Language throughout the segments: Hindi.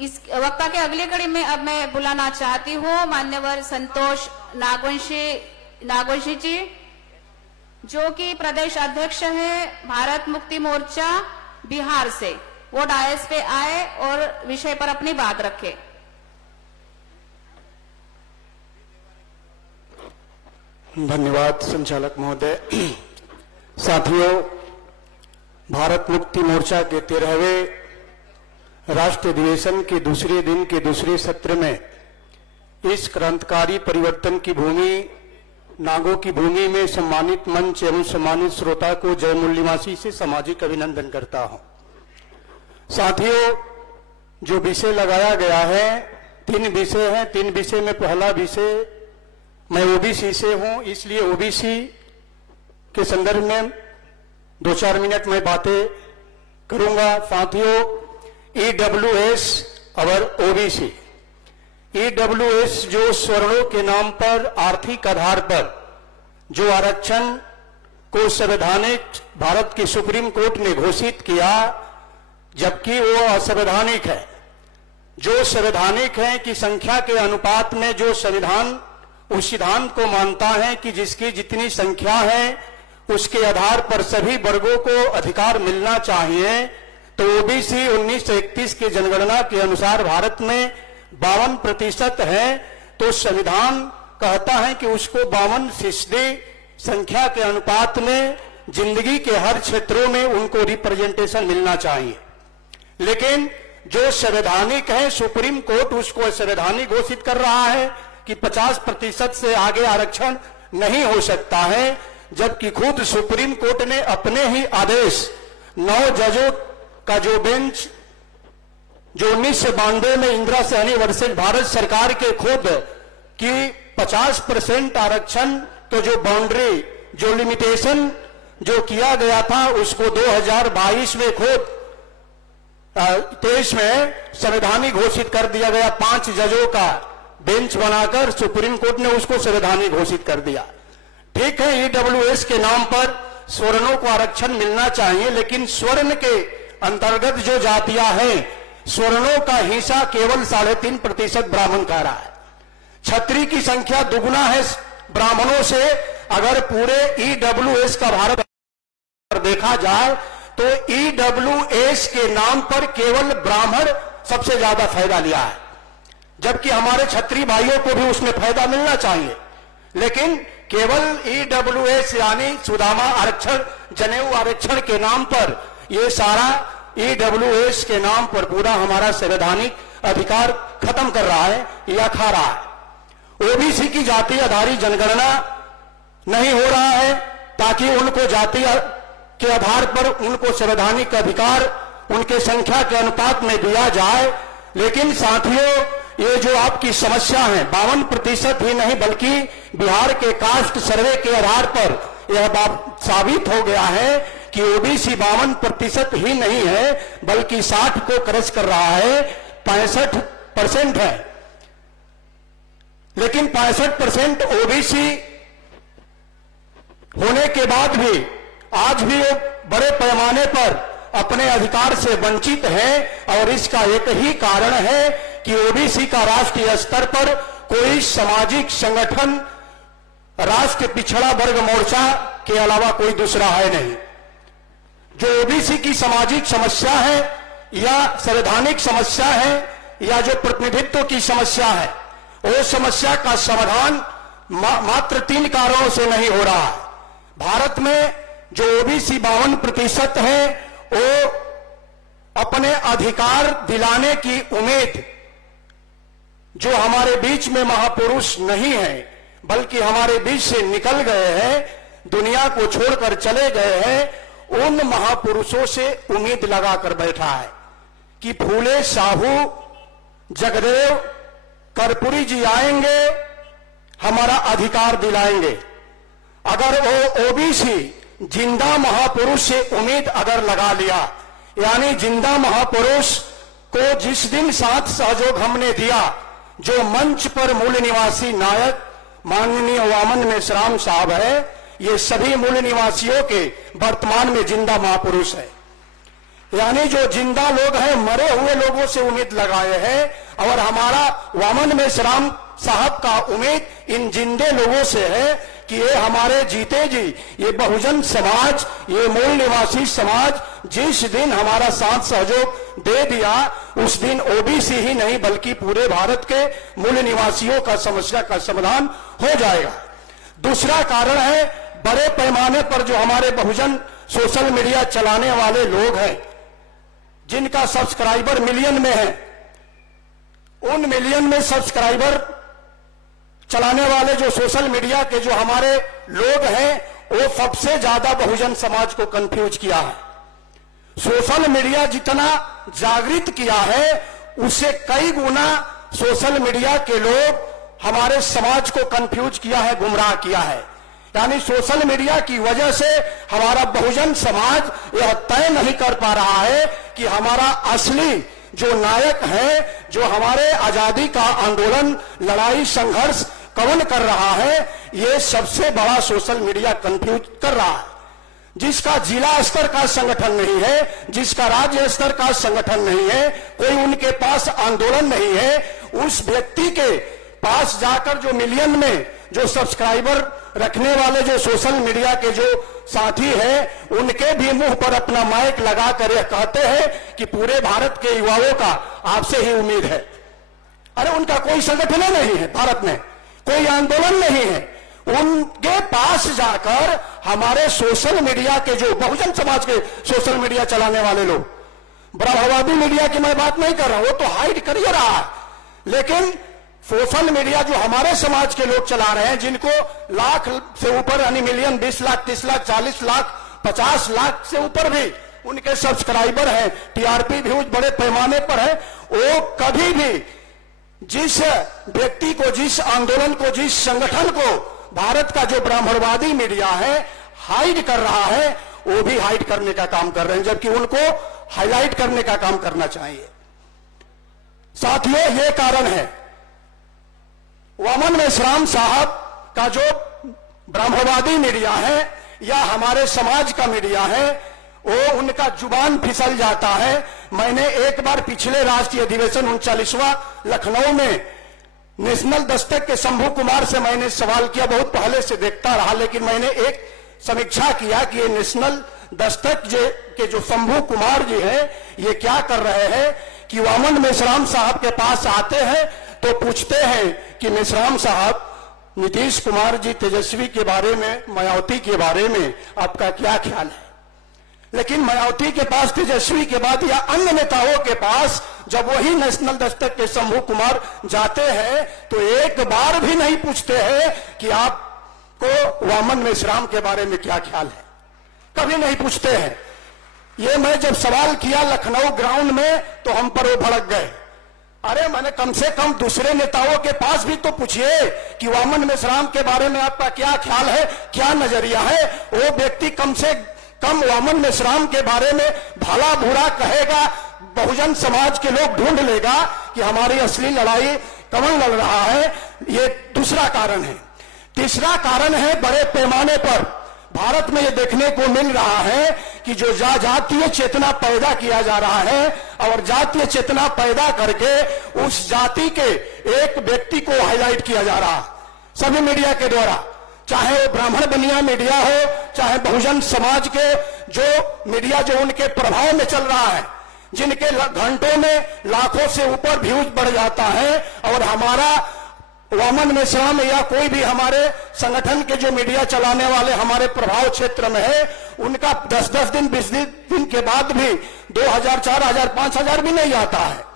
इस वक्ता के अगली कड़ी में अब मैं बुलाना चाहती हूँ मान्यवर संतोष नागवंशी जी, जो कि प्रदेश अध्यक्ष है भारत मुक्ति मोर्चा बिहार से। वो डायस पे आए और विषय पर अपनी बात रखे। धन्यवाद संचालक महोदय। साथियों, भारत मुक्ति मोर्चा के 13वें राष्ट्र अधिवेशन के दूसरे दिन के दूसरे सत्र में इस क्रांतिकारी परिवर्तन की भूमि, नागों की भूमि में सम्मानित मंच एवं सम्मानित श्रोता को जय मूल्यवासी से सामाजिक अभिनंदन करता हूं। साथियों, जो विषय लगाया गया है, 3 विषय हैं। 3 विषय में पहला विषय, मैं ओबीसी से हूं, इसलिए ओबीसी के संदर्भ में 2-4 मिनट में बातें करूंगा। साथियों, ईडब्ल्यूएस और ओबीसी, ईडब्ल्यूएस जो स्वर्णों के नाम पर आर्थिक आधार पर जो आरक्षण को संवैधानिक भारत की सुप्रीम कोर्ट ने घोषित किया, जबकि वो असंवैधानिक है। जो संवैधानिक है कि संख्या के अनुपात में जो संविधान उस सिद्धांत को मानता है कि जिसकी जितनी संख्या है उसके आधार पर सभी वर्गों को अधिकार मिलना चाहिए, तो ओबीसी 1931 की जनगणना के अनुसार भारत में 52% है। तो संविधान कहता है कि उसको 52% संख्या के अनुपात में जिंदगी के हर क्षेत्रों में उनको रिप्रेजेंटेशन मिलना चाहिए। लेकिन जो संवैधानिक है, सुप्रीम कोर्ट उसको असंवैधानिक घोषित कर रहा है कि 50% से आगे आरक्षण नहीं हो सकता है, जबकि खुद सुप्रीम कोर्ट ने अपने ही आदेश 9 जजों का जो बेंच जो 1992 में इंदिरा सहनी वर्सेज भारत सरकार के खुद कि 50% आरक्षण तो जो बाउंड्री जो लिमिटेशन जो किया गया था उसको 2022 में खुद 23 में संवैधानिक घोषित कर दिया गया। 5 जजों का बेंच बनाकर सुप्रीम कोर्ट ने उसको संवैधानिक घोषित कर दिया। ठीक है, ईडब्ल्यूएस के नाम पर स्वर्णों को आरक्षण मिलना चाहिए, लेकिन स्वर्ण के अंतर्गत जो जातियां हैं, स्वर्णों का हिस्सा केवल 3.5% ब्राह्मण का रहा है। छत्री की संख्या दुगुना है ब्राह्मणों से। अगर पूरे ईडब्ल्यूएस का भारत देखा जाए तो ईडब्ल्यूएस के नाम पर केवल ब्राह्मण सबसे ज्यादा फायदा लिया है, जबकि हमारे क्षत्रिय भाइयों को भी उसमें फायदा मिलना चाहिए। लेकिन केवल ईडब्ल्यूएस यानी सुदामा आरक्षण, जनेऊ आरक्षण के नाम पर ये सारा ईडब्ल्यूएस के नाम पर पूरा हमारा संवैधानिक अधिकार खत्म कर रहा है या खा रहा है। ओबीसी की जाति आधारित जनगणना नहीं हो रहा है ताकि उनको जाति के आधार पर उनको संवैधानिक अधिकार उनके संख्या के अनुपात में दिया जाए। लेकिन साथियों, ये जो आपकी समस्या है 52% ही नहीं बल्कि बिहार के कास्ट सर्वे के आधार पर यह बात साबित हो गया है कि ओबीसी 52% ही नहीं है बल्कि 60 को क्रॉस कर रहा है, 65% है। लेकिन 65% ओबीसी होने के बाद भी आज भी वो बड़े पैमाने पर अपने अधिकार से वंचित है, और इसका एक ही कारण है कि ओबीसी का राष्ट्रीय स्तर पर कोई सामाजिक संगठन राष्ट्र पिछड़ा वर्ग मोर्चा के अलावा कोई दूसरा है नहीं। जो ओबीसी की सामाजिक समस्या है या संवैधानिक समस्या है या जो प्रतिनिधित्व की समस्या है, वो समस्या का समाधान मात्र 3 कारणों से नहीं हो रहा है। भारत में जो ओबीसी 52% है वो अपने अधिकार दिलाने की उम्मीद जो हमारे बीच में महापुरुष नहीं है बल्कि हमारे बीच से निकल गए हैं, दुनिया को छोड़कर चले गए हैं, उन महापुरुषों से उम्मीद लगाकर बैठा है कि फूले साहू जगदेव कर्पूरी जी आएंगे, हमारा अधिकार दिलाएंगे। अगर वो ओबीसी जिंदा महापुरुष से उम्मीद अगर लगा लिया, यानी जिंदा महापुरुष को जिस दिन साथ सहयोग हमने दिया, जो मंच पर मूल निवासी नायक माननीय वामन मेश्राम साहब है, ये सभी मूल निवासियों के वर्तमान में जिंदा महापुरुष है। यानी जो जिंदा लोग हैं मरे हुए लोगों से उम्मीद लगाए हैं और हमारा वामन मेश्राम साहब का उम्मीद इन जिंदे लोगों से है कि ये हमारे जीते जी ये बहुजन समाज, ये मूल निवासी समाज जिस दिन हमारा साथ सहयोग दे दिया उस दिन ओबीसी ही नहीं बल्कि पूरे भारत के मूल निवासियों का समस्या का समाधान हो जाएगा। दूसरा कारण है बड़े पैमाने पर जो हमारे बहुजन सोशल मीडिया चलाने वाले लोग हैं जिनका सब्सक्राइबर मिलियन में है, उन मिलियन में सब्सक्राइबर चलाने वाले जो सोशल मीडिया के जो हमारे लोग हैं वो सबसे ज्यादा बहुजन समाज को कंफ्यूज किया है। सोशल मीडिया जितना जागृत किया है उससे कई गुना सोशल मीडिया के लोग हमारे समाज को कंफ्यूज किया है, गुमराह किया है। यानी सोशल मीडिया की वजह से हमारा बहुजन समाज यह तय नहीं कर पा रहा है कि हमारा असली जो नायक है, जो हमारे आजादी का आंदोलन, लड़ाई, संघर्ष कौन कर रहा है, ये सबसे बड़ा सोशल मीडिया कंफ्यूज कर रहा है। जिसका जिला स्तर का संगठन नहीं है, जिसका राज्य स्तर का संगठन नहीं है, कोई उनके पास आंदोलन नहीं है, उस व्यक्ति के पास जाकर जो मिलियन में जो सब्सक्राइबर रखने वाले जो सोशल मीडिया के जो साथी हैं उनके भी मुंह पर अपना माइक लगाकर यह कहते हैं कि पूरे भारत के युवाओं का आपसे ही उम्मीद है। अरे उनका कोई संगठन नहीं है, भारत में कोई आंदोलन नहीं है। उनके पास जाकर हमारे सोशल मीडिया के जो बहुजन समाज के सोशल मीडिया चलाने वाले लोग, ब्रह्मवादी मीडिया की मैं बात नहीं कर रहा हूं, वो तो हाइड कर ही रहा है, लेकिन सोशल मीडिया जो हमारे समाज के लोग चला रहे हैं जिनको लाख से ऊपर यानी मिलियन, 20 लाख, 30 लाख, 40 लाख, 50 लाख से ऊपर भी उनके सब्सक्राइबर हैं, टीआरपी व्यूज बड़े पैमाने पर है, वो कभी भी जिस व्यक्ति को, जिस आंदोलन को, जिस संगठन को भारत का जो ब्राह्मणवादी मीडिया है हाइड कर रहा है वो भी हाइड करने का काम कर रहे हैं, जबकि उनको हाईलाइट करने का काम करना चाहिए। साथियों, ये कारण है वामन मेश्राम साहब का जो ब्राह्मणवादी मीडिया है या हमारे समाज का मीडिया है वो उनका जुबान फिसल जाता है। मैंने एक बार पिछले राष्ट्रीय अधिवेशन 39वां लखनऊ में नेशनल दस्तक के शंभू कुमार से मैंने सवाल किया, बहुत पहले से देखता रहा, लेकिन मैंने एक समीक्षा किया कि ये नेशनल दस्तक के जो शंभू कुमार जी है ये क्या कर रहे हैं कि वामन मेश्राम साहब के पास आते हैं तो पूछते हैं कि मेश्राम साहब, नीतीश कुमार जी, तेजस्वी के बारे में, मायावती के बारे में आपका क्या ख्याल है? लेकिन मायावती के पास, तेजस्वी के बाद या अन्य नेताओं के पास जब वही नेशनल दस्तक के शंभू कुमार जाते हैं तो एक बार भी नहीं पूछते हैं कि आपको वामन मेश्राम के बारे में क्या ख्याल है, कभी नहीं पूछते हैं। ये मैं जब सवाल किया लखनऊ ग्राउंड में तो हम पर वो भड़क गए। अरे मैंने कम से कम दूसरे नेताओं के पास भी तो पूछिए कि वामन मेश्राम के बारे में आपका क्या ख्याल है, क्या नजरिया है। वो व्यक्ति कम से कम वामन मेश्राम के बारे में भला बुरा कहेगा, बहुजन समाज के लोग ढूंढ लेगा कि हमारी असली लड़ाई कौन लड़ रहा है। ये दूसरा कारण है। तीसरा कारण है, बड़े पैमाने पर भारत में ये देखने को मिल रहा है कि जो जातीय चेतना पैदा किया जा रहा है और जातीय चेतना पैदा करके उस जाति के एक व्यक्ति को हाईलाइट किया जा रहा है सभी मीडिया के द्वारा, चाहे वो ब्राह्मण बनिया मीडिया हो, चाहे बहुजन समाज के जो मीडिया जो उनके प्रभाव में चल रहा है, जिनके घंटों में लाखों से ऊपर व्यूज बढ़ जाता है। और हमारा वामन मेश्राम या कोई भी हमारे संगठन के जो मीडिया चलाने वाले हमारे प्रभाव क्षेत्र में है, उनका 10-10 दिन 20 दिन के बाद भी 2000, 4000, 5000 भी नहीं आता है।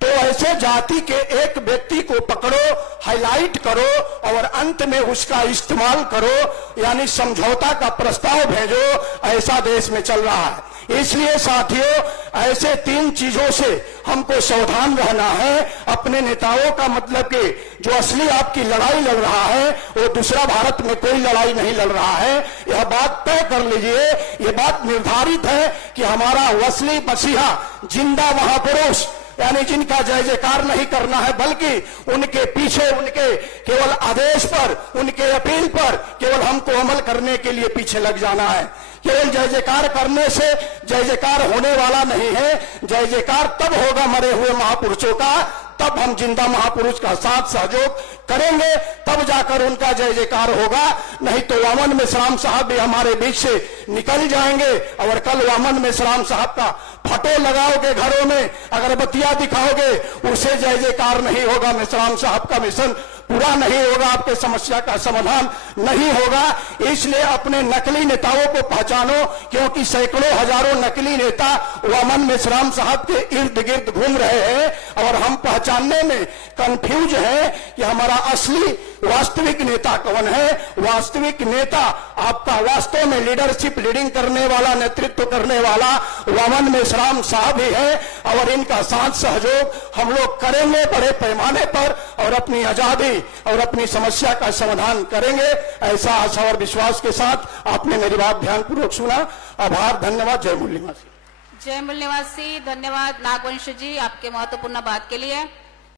तो ऐसे जाति के एक व्यक्ति को पकड़ो, हाईलाइट करो और अंत में उसका इस्तेमाल करो, यानी समझौता का प्रस्ताव भेजो, ऐसा देश में चल रहा है। इसलिए साथियों, ऐसे 3 चीजों से हमको सावधान रहना है। अपने नेताओं का मतलब कि जो असली आपकी लड़ाई लड़ रहा है वो दूसरा भारत में कोई लड़ाई नहीं लड़ रहा है, यह बात तय कर लीजिए। ये बात निर्धारित है कि हमारा असली मसीहा, जिंदा महापुरुष यानी जिनका जय जयकार नहीं करना है, बल्कि उनके पीछे, उनके केवल आदेश पर, उनके अपील पर केवल हमको अमल करने के लिए पीछे लग जाना है। केवल जय जयकार करने से जय जयकार होने वाला नहीं है। जय जयकार तब होगा मरे हुए महापुरुषों का, तब हम जिंदा महापुरुष का साथ सहयोग करेंगे, तब जाकर उनका जय जयकार होगा। नहीं तो वामन मेश्राम साहब भी हमारे बीच से निकल जाएंगे और कल वामन मेश्राम साहब का फोटो लगाओगे घरों में, अगरबत्तियां दिखाओगे, उसे जय जयकार नहीं होगा। मेश्राम साहब का मिशन पूरा नहीं होगा, आपके समस्या का समाधान नहीं होगा। इसलिए अपने नकली नेताओं को पहचानो, क्योंकि सैकड़ों हजारों नकली नेता वामन मेश्राम साहब के इर्द गिर्द घूम रहे हैं और हम पहचानने में कंफ्यूज है कि हमारा असली वास्तविक नेता कौन है। वास्तविक नेता आपका वास्तव में लीडरशिप, लीडिंग करने वाला, नेतृत्व करने वाला वामन मेश्राम साहब ही है और इनका साथ सहयोग हम लोग करेंगे बड़े पैमाने पर और अपनी आजादी और अपनी समस्या का समाधान करेंगे। ऐसा आशा और विश्वास के साथ आपने मेरी बात ध्यानपूर्वक सुना। आभार, धन्यवाद। जय मूल निवासी। जय मूल निवासी। धन्यवाद नागवंश जी आपके महत्वपूर्ण बात के लिए।